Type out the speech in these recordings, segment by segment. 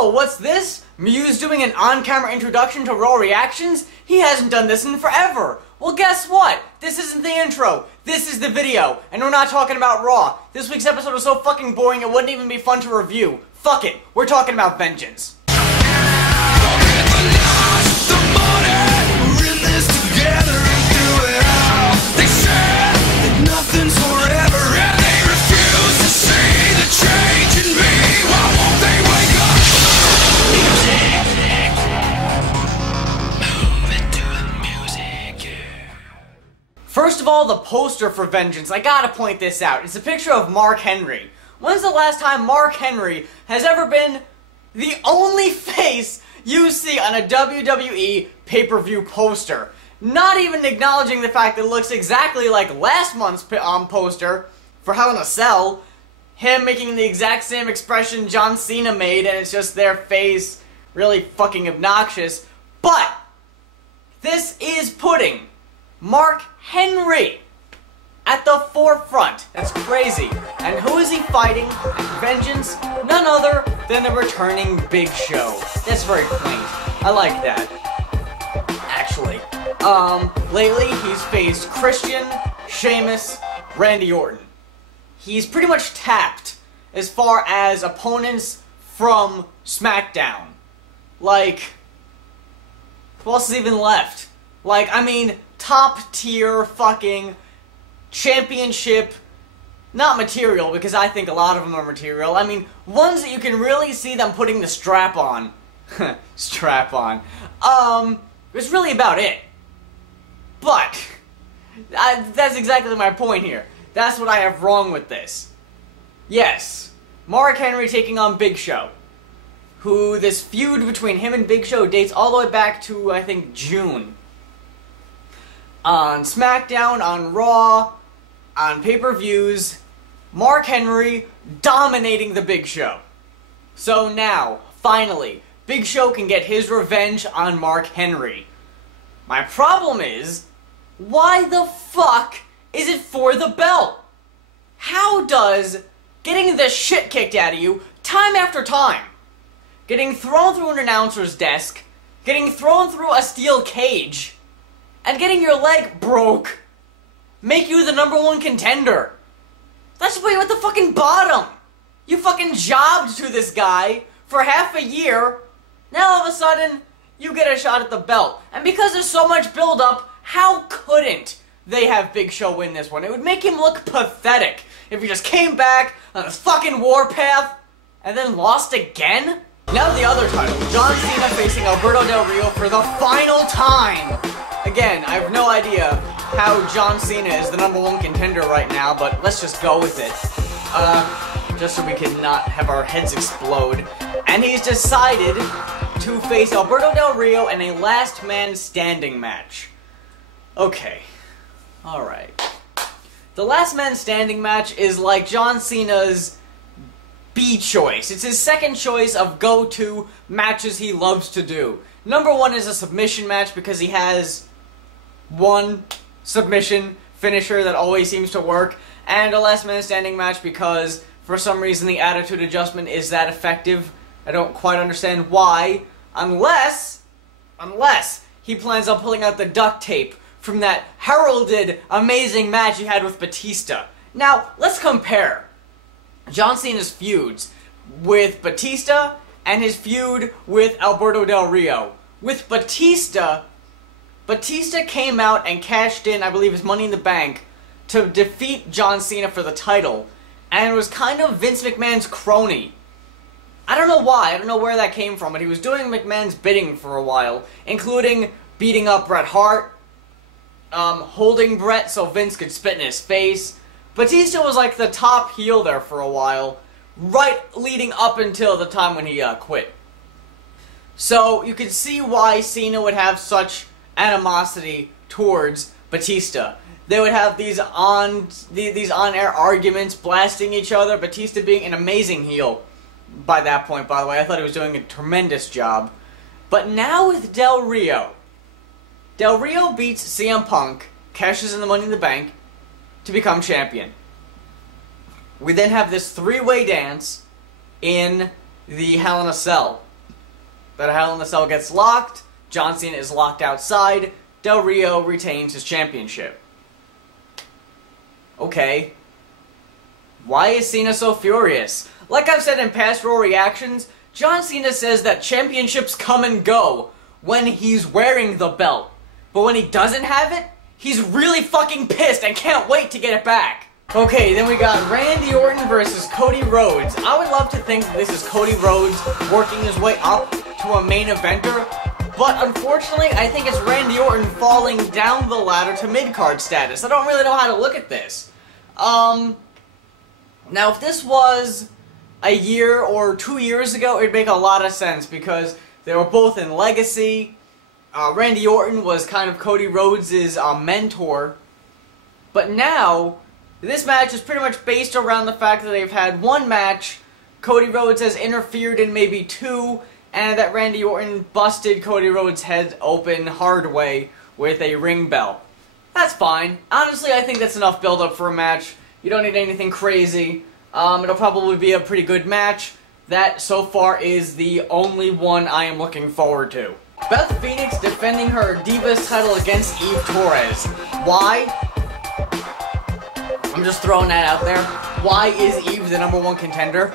Whoa, what's this? Muse doing an on-camera introduction to Raw reactions? He hasn't done this in forever. Well, guess what? This isn't the intro. This is the video. And we're not talking about Raw. This week's episode was so fucking boring it wouldn't even be fun to review. Fuck it. We're talking about Vengeance. First of all, the poster for Vengeance. I gotta point this out. It's a picture of Mark Henry. When's the last time Mark Henry has ever been the only face you see on a WWE pay-per-view poster? Not even acknowledging the fact that it looks exactly like last month's poster for Hell in a Cell. Him making the exact same expression John Cena made, and it's just their face. Really fucking obnoxious. But this is putting Mark Henry at the forefront. That's crazy. And who is he fighting? Vengeance? None other than the returning Big Show. That's very quaint. I like that. Actually. Lately he's faced Christian, Sheamus, Randy Orton. He's pretty much tapped as far as opponents from SmackDown. Like, who else is even left? Like, I mean, top tier fucking championship, not material, because I think a lot of them are material. I mean, ones that you can really see them putting the strap on. Strap on. It's really about it. But, that's exactly my point here. That's what I have wrong with this. Yes, Mark Henry taking on Big Show, who this feud between him and Big Show dates all the way back to, I think, June. On SmackDown, on Raw, on pay-per-views, Mark Henry dominating the Big Show. So now, finally, Big Show can get his revenge on Mark Henry. My problem is, why the fuck is it for the belt? How does getting the shit kicked out of you time after time, getting thrown through an announcer's desk, getting thrown through a steel cage, and getting your leg broke make you the #1 contender? That's put you at the fucking bottom. You fucking jobbed to this guy for half a year. Now all of a sudden, you get a shot at the belt. And because there's so much build-up, how couldn't they have Big Show win this one? It would make him look pathetic if he just came back on his fucking warpath and then lost again. Now the other title, John Cena facing Alberto Del Rio for the final time. Again, I have no idea how John Cena is the #1 contender right now, but let's just go with it. Just so we can not have our heads explode. And he's decided to face Alberto Del Rio in a last man standing match. Okay. Alright. The last man standing match is like John Cena's B choice. It's his second choice of go-to matches he loves to do. #1 is a submission match because he has one submission finisher that always seems to work, and a last man standing match because for some reason the attitude adjustment is that effective. I don't quite understand why, unless he plans on pulling out the duct tape from that heralded amazing match he had with Batista. Now, let's compare John Cena's feuds with Batista and his feud with Alberto Del Rio. With Batista came out and cashed in, I believe, his Money in the Bank to defeat John Cena for the title, and was kind of Vince McMahon's crony. I don't know why, I don't know where that came from, but he was doing McMahon's bidding for a while, including beating up Bret Hart, holding Bret so Vince could spit in his face. Batista was like the top heel there for a while, right leading up until the time when he quit. So you can see why Cena would have such animosity towards Batista. They would have these on-air arguments, blasting each other. Batista being an amazing heel by that point, by the way. I thought he was doing a tremendous job. But now with Del Rio beats CM Punk, cashes in the Money in the Bank to become champion. We then have this three-way dance in the Hell in a Cell. The Hell in the Cell gets locked, John Cena is locked outside, Del Rio retains his championship. Okay. Why is Cena so furious? Like I've said in past Raw reactions, John Cena says that championships come and go when he's wearing the belt. But when he doesn't have it, he's really fucking pissed and can't wait to get it back. Okay, then we got Randy Orton versus Cody Rhodes. I would love to think that this is Cody Rhodes working his way up to a main eventer, but unfortunately, I think it's Randy Orton falling down the ladder to mid-card status. I don't really know how to look at this. Now if this was a year or 2 years ago, it'd make a lot of sense because they were both in Legacy. Randy Orton was kind of Cody Rhodes' mentor, but now this match is pretty much based around the fact that they've had one match, Cody Rhodes has interfered in maybe two, and that Randy Orton busted Cody Rhodes' head open hard way with a ring bell. That's fine. Honestly, I think that's enough build-up for a match. You don't need anything crazy. It'll probably be a pretty good match. That, so far, is the only one I am looking forward to. Beth Phoenix defending her Divas title against Eve Torres. Why? I'm just throwing that out there. Why is Eve the #1 contender?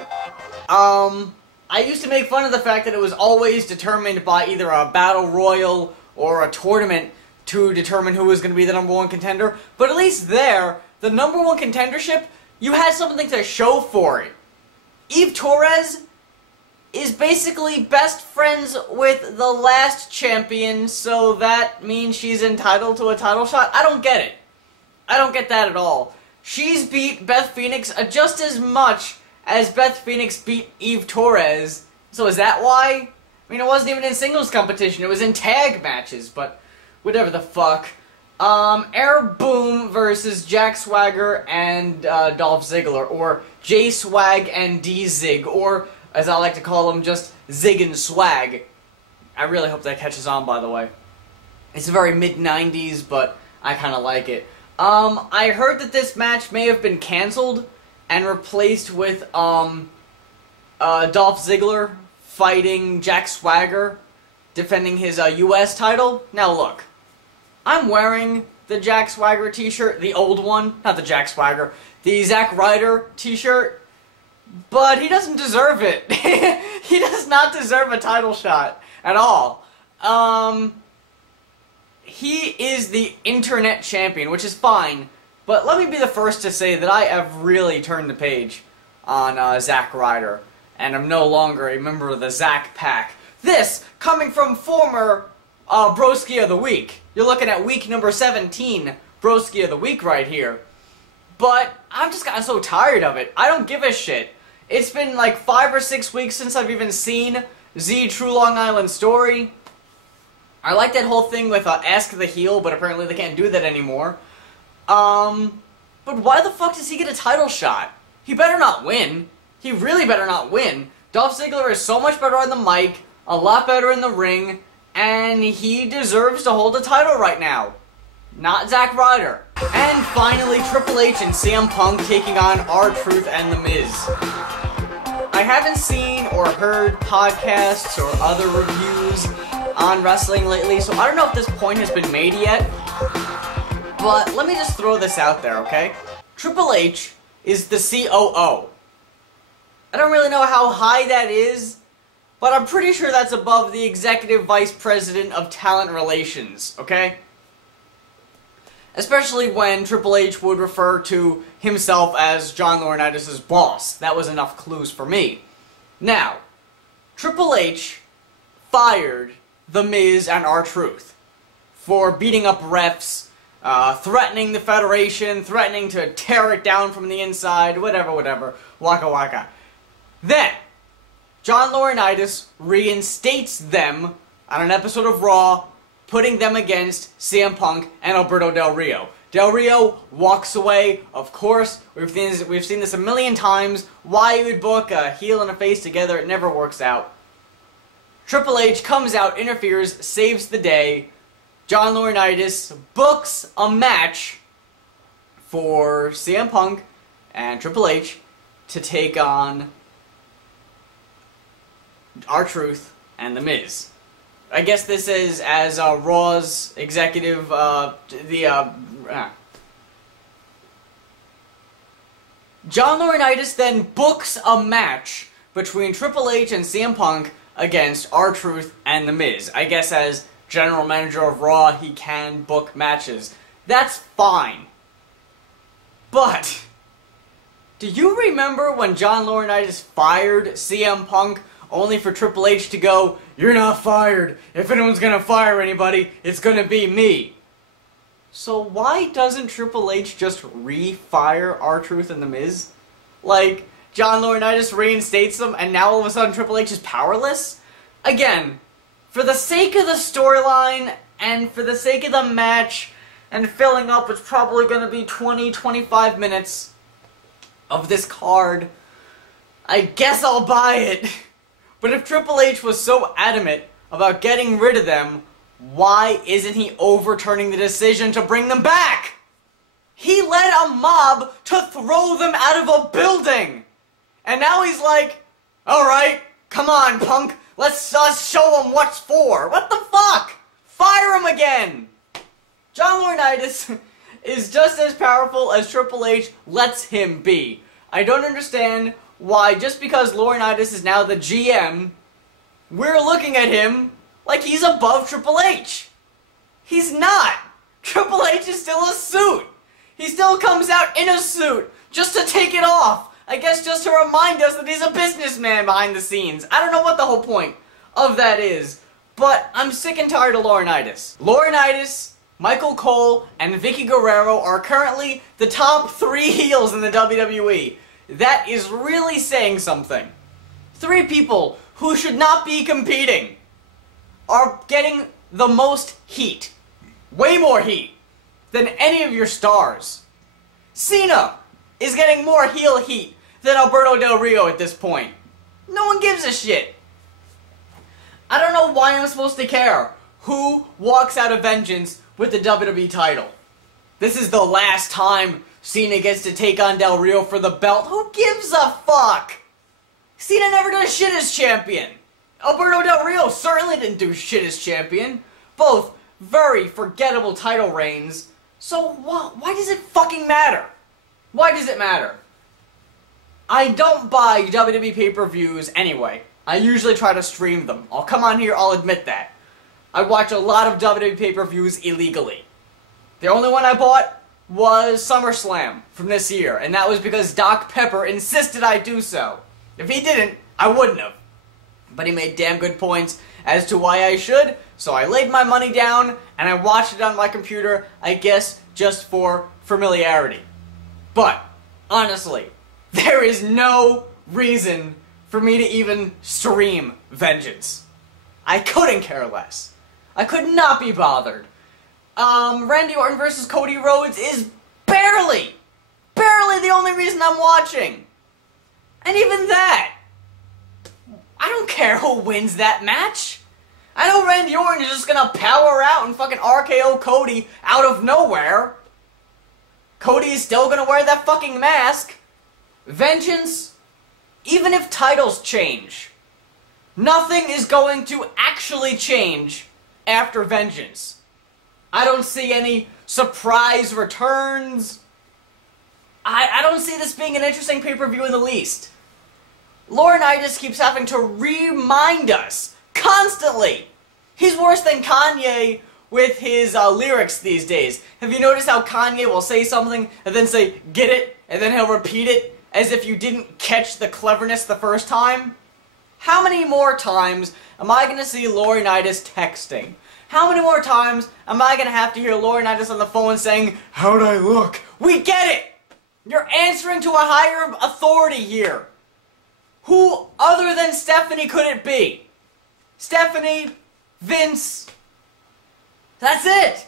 I used to make fun of the fact that it was always determined by either a battle royal or a tournament to determine who was going to be the #1 contender, but at least there, the #1 contendership, you had something to show for it. Eve Torres is basically best friends with the last champion, so that means she's entitled to a title shot? I don't get it. I don't get that at all. She's beat Beth Phoenix just as much as Beth Phoenix beat Eve Torres. So is that why? I mean, it wasn't even in singles competition. It was in tag matches, but whatever the fuck. Air Boom versus Jack Swagger and Dolph Ziggler, or J-Swag and D-Zig, or as I like to call them, just Zig and Swag. I really hope that catches on, by the way. It's very mid-90s, but I kind of like it. I heard that this match may have been canceled and replaced with, Dolph Ziggler fighting Jack Swagger, defending his, US title. Now look, I'm wearing the Jack Swagger t-shirt, the old one, not the Jack Swagger, the Zack Ryder t-shirt, but he doesn't deserve it. He does not deserve a title shot at all. He is the internet champion, which is fine, but let me be the first to say that I have really turned the page on Zack Ryder, and I'm no longer a member of the Zack Pack. This, coming from former Broski of the Week. You're looking at week number 17, Broski of the Week right here. But I've just gotten so tired of it. I don't give a shit. It's been like 5 or 6 weeks since I've even seen Z True Long Island Story. I like that whole thing with Ask the Heel, but apparently they can't do that anymore. But why the fuck does he get a title shot? He better not win. He really better not win. Dolph Ziggler is so much better on the mic, a lot better in the ring, and he deserves to hold the title right now. Not Zack Ryder. And finally, Triple H and CM Punk taking on R-Truth and The Miz. I haven't seen or heard podcasts or other reviews on wrestling lately, so I don't know if this point has been made yet. But let me just throw this out there, okay? Triple H is the COO. I don't really know how high that is, but I'm pretty sure that's above the Executive Vice President of Talent Relations, okay? Especially when Triple H would refer to himself as John Laurinaitis' boss. That was enough clues for me. Now, Triple H fired The Miz and R-Truth for beating up refs, threatening the Federation, threatening to tear it down from the inside, whatever, waka waka. Then, John Laurinaitis reinstates them on an episode of Raw, putting them against CM Punk and Alberto Del Rio. Del Rio walks away, of course. We've seen this a million times. Why you would book a heel and a face together, it never works out. Triple H comes out, interferes, saves the day. John Laurinaitis books a match for CM Punk and Triple H to take on R-Truth and The Miz. I guess this is as Raw's executive, John Laurinaitis then books a match between Triple H and CM Punk against R-Truth and The Miz. I guess as general manager of Raw, he can book matches. That's fine. But, do you remember when John Laurinaitis fired CM Punk only for Triple H to go, "You're not fired. If anyone's gonna fire anybody, it's gonna be me." So why doesn't Triple H just re-fire R-Truth and The Miz? Like, John Laurinaitis reinstates them, and now all of a sudden Triple H is powerless? Again, for the sake of the storyline, and for the sake of the match, and filling up what's probably going to be 20-25 minutes of this card, I guess I'll buy it. But if Triple H was so adamant about getting rid of them, why isn't he overturning the decision to bring them back? He led a mob to throw them out of a building! And now he's like, "Alright, come on, Punk, let's show them what's for." What the fuck? Fire him again! John Laurinaitis is just as powerful as Triple H lets him be. I don't understand why just because Laurinaitis is now the GM, we're looking at him like he's above Triple H. He's not. Triple H is still a suit. He still comes out in a suit just to take it off. I guess just to remind us that he's a businessman behind the scenes. I don't know what the whole point of that is, but I'm sick and tired of Laurinaitis. Laurinaitis, Michael Cole, and Vicky Guerrero are currently the top 3 heels in the WWE. That is really saying something. 3 people who should not be competing are getting the most heat. Way more heat than any of your stars. Cena is getting more heel heat than Alberto Del Rio at this point. No one gives a shit. I don't know why I'm supposed to care who walks out of Vengeance with the WWE title. This is the last time Cena gets to take on Del Rio for the belt. Who gives a fuck? Cena never does shit as champion. Alberto Del Rio certainly didn't do shit as champion. Both very forgettable title reigns. So why does it fucking matter? Why does it matter? I don't buy WWE pay-per-views anyway. I usually try to stream them. I'll come on here, I'll admit that. I watch a lot of WWE pay-per-views illegally. The only one I bought was SummerSlam from this year, and that was because Doc Pepper insisted I do so. If he didn't, I wouldn't have. But he made damn good points as to why I should, so I laid my money down, and I watched it on my computer, I guess, just for familiarity. But, honestly, there is no reason for me to even stream Vengeance. I couldn't care less. I could not be bothered. Randy Orton versus Cody Rhodes is barely the only reason I'm watching. And even that, I don't care who wins that match. I know Randy Orton is just gonna power out and fucking RKO Cody out of nowhere. Cody is still gonna wear that fucking mask. Vengeance, even if titles change, nothing is going to actually change after Vengeance. I don't see any surprise returns. I don't see this being an interesting pay-per-view in the least. Laurinaitis keeps having to remind us constantly. He's worse than Kanye with his lyrics these days. Have you noticed how Kanye will say something and then say, "Get it?" and then he'll repeat it as if you didn't catch the cleverness the first time? How many more times am I going to see Laurinaitis texting? How many more times am I going to have to hear Laurinaitis on the phone saying, "How'd I look?" We get it! You're answering to a higher authority here. Who other than Stephanie could it be? Stephanie, Vince, that's it.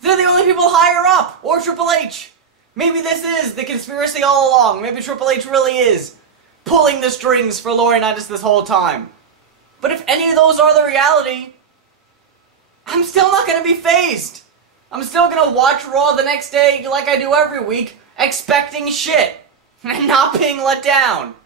They're the only people higher up, or Triple H. Maybe this is the conspiracy all along. Maybe Triple H really is pulling the strings for Laurinaitis this whole time. But if any of those are the reality, I'm still not going to be fazed. I'm still going to watch Raw the next day like I do every week, expecting shit, and not being let down.